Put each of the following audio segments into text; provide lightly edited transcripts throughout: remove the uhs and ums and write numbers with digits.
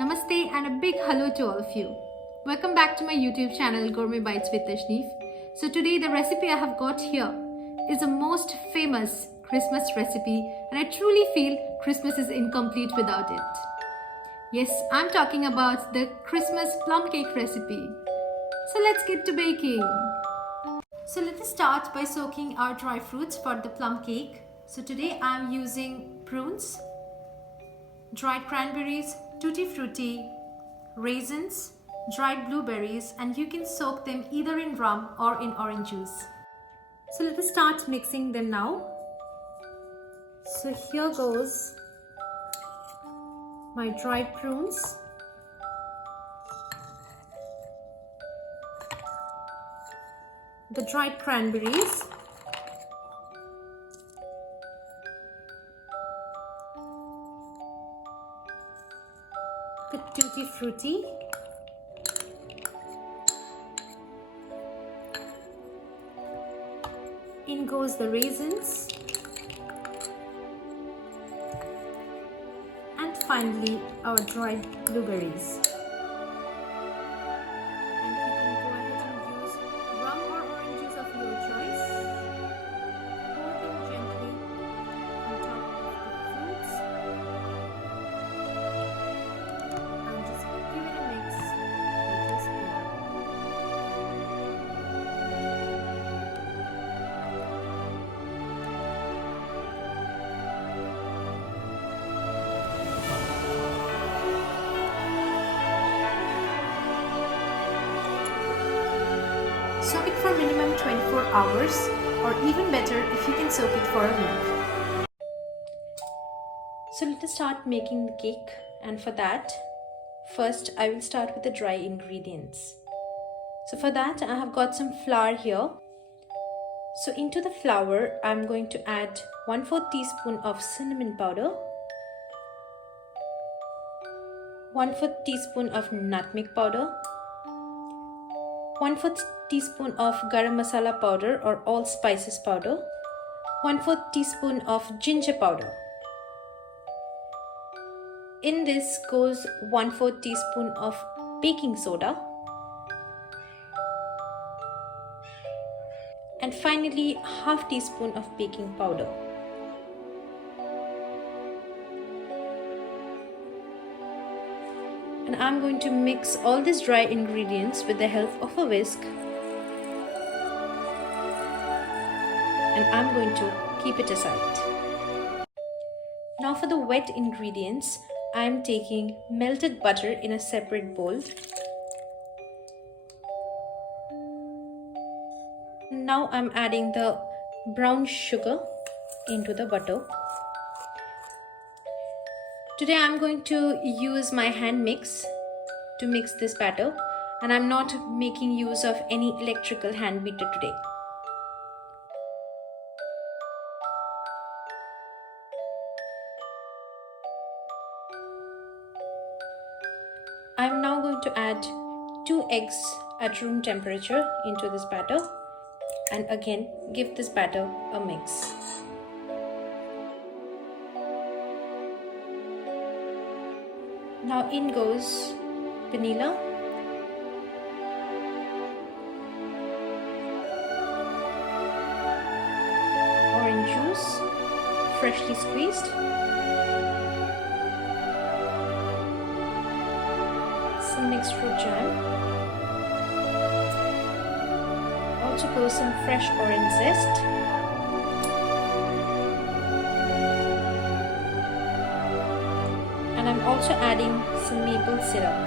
Namaste and a big hello to all of you. Welcome back to my YouTube channel Gourmet Bites with Tashneef. So today the recipe I have got here is the most famous Christmas recipe, and I truly feel Christmas is incomplete without it. Yes, I'm talking about the Christmas plum cake recipe. So let's get to baking. So let us start by soaking our dry fruits for the plum cake. So today I'm using prunes, dried cranberries, tutti frutti, raisins, dried blueberries, and you can soak them either in rum or in orange juice. So let us start mixing them now. So here goes my dried prunes, the dried cranberries, the tutti frutti, in goes the raisins, and finally our dried blueberries. And you can go ahead and use rum or orange juice of your choice. Pour them gently on top of the fruits and just give it a mix with your spoon. Soak it for minimum 24 hours, or even better if you can soak it for a week. So let us start making the cake, and for that, first I will start with the dry ingredients. So for that I have got some flour here. So into the flour I'm going to add 1/4 teaspoon of cinnamon powder, 1/4 teaspoon of nutmeg powder, 1/4 teaspoon of garam masala powder or all spices powder, 1/4 teaspoon of ginger powder. In this goes 1/4 teaspoon of baking soda, and finally half teaspoon of baking powder. And I'm going to mix all these dry ingredients with the help of a whisk, and I'm going to keep it aside. Now for the wet ingredients, I'm taking melted butter in a separate bowl. Now I'm adding the brown sugar into the butter. Today I'm going to use my hand mix to mix this batter, and I'm not making use of any electrical hand beater today. I'm now going to add 2 eggs at room temperature into this batter, and again give this batter a mix. Now in goes vanilla, orange juice, freshly squeezed, some mixed fruit jam, also goes some fresh orange zest, and I'm also adding some maple syrup.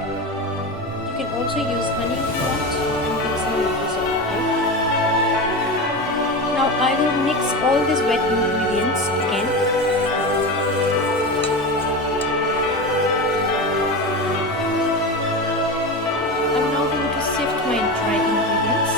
You can also use honey if you want and give some maple syrup. Now I will mix all these wet ingredients again. I'm now going to sift my dry ingredients.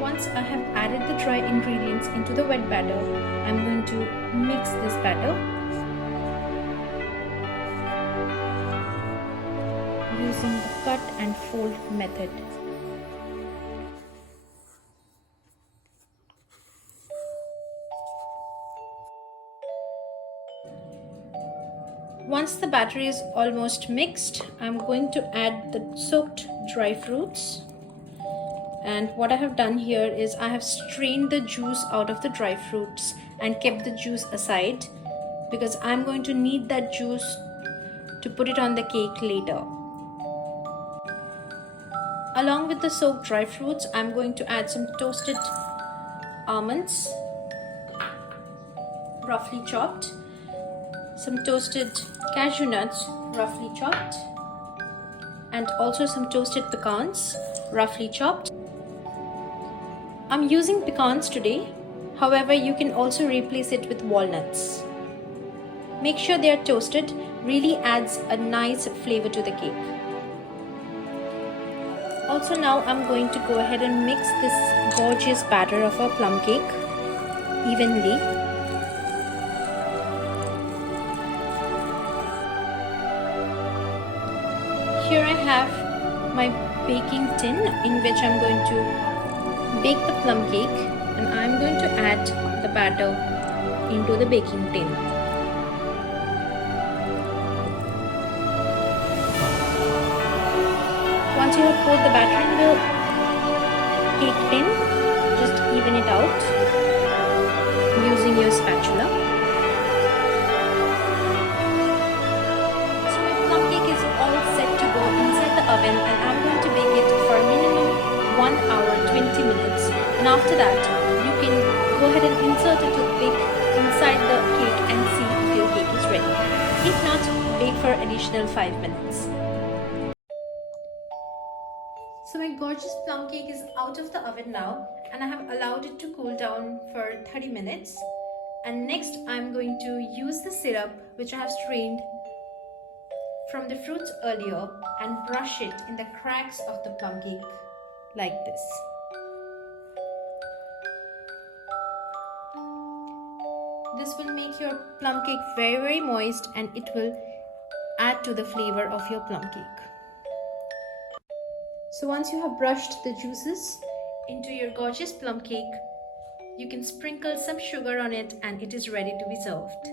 Once I have added the dry ingredients into the wet batter, I'm going to mix this batter using the cut and fold method. Once the batter is almost mixed, I'm going to add the soaked dry fruits. And what I have done here is I have strained the juice out of the dry fruits and kept the juice aside because I'm going to need that juice to put it on the cake later. Along with the soaked dry fruits, I'm going to add some toasted almonds, roughly chopped, some toasted cashew nuts, roughly chopped, and also some toasted pecans, roughly chopped. I'm using pecans today, however you can also replace it with walnuts. Make sure they are toasted, really adds a nice flavor to the cake. Also now I'm going to go ahead and mix this gorgeous batter of our plum cake evenly. Here I have my baking tin in which I'm going to bake the plum cake, and I'm going to add the batter into the baking tin. Once you have poured the batter in the cake tin, just even it out using your spatula. So my plum cake is all set to go inside the oven, and I'm going to bake it for a minimum 1 hour 20 minutes, and after that you can go ahead and insert a toothpick inside the cake and see if your cake is ready. If not, bake for additional 5 minutes. So my gorgeous plum cake is out of the oven now, and I have allowed it to cool down for 30 minutes. And next I'm going to use the syrup which I have strained from the fruits earlier and brush it in the cracks of the plum cake like this. This will make your plum cake very moist, and it will add to the flavor of your plum cake. So once you have brushed the juices into your gorgeous plum cake, you can sprinkle some sugar on it and it is ready to be served.